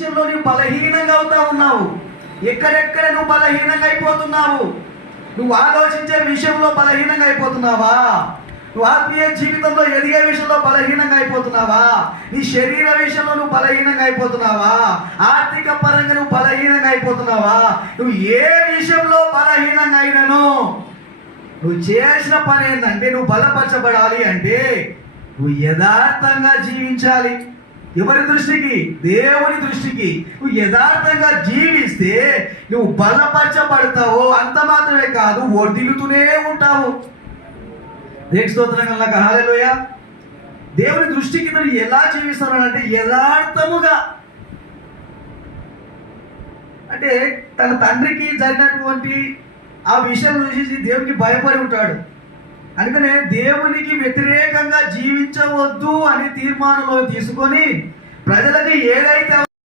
విషయంలో నువ్వు బలహీనంగా అవుతా ఉన్నావు. ఎక్కడెక్కడ నువ్వు బలహీనంగా అయిపోతున్నావు? నువ్వు ఆలోచించే విషయంలో బలహీనంగా అయిపోతున్నావా? నువ్వు ఆత్మీయ జీవితంలో ఎదిగే విషయంలో బలహీనంగా అయిపోతున్నావా? నీ శరీర విషయంలో నువ్వు బలహీనంగా అయిపోతున్నావా? ఆర్థిక పరంగా నువ్వు బలహీనంగా అయిపోతున్నావా? నువ్వు ఏ విషయంలో బలహీనంగా అయినను నువ్వు చేయాల్సిన పని ఏంటంటే, నువ్వు బలపరచబడాలి అంటే నువ్వు యథార్థంగా జీవించాలి. ఎవరి దృష్టికి? దేవుని దృష్టికి. నువ్వు యథార్థంగా జీవిస్తే నువ్వు బలపరచబడతావు. అంత మాత్రమే కాదు, వర్ధిల్లుతూనే ఉంటావు. దేవుని స్తోత్రం కలగాక. హల్లెలూయా. దేవుని దృష్టికి నువ్వు ఎలా జీవిస్తున్నానంటే యథార్థముగా. అంటే తన తండ్రికి జరిగినటువంటి ఆ విషయం చూసి దేవునికి భయపడి ఉంటాడు. అందుకనే దేవునికి వ్యతిరేకంగా జీవించవద్దు అని తీర్మానంలో తీసుకొని ప్రజలకు ఏదైతే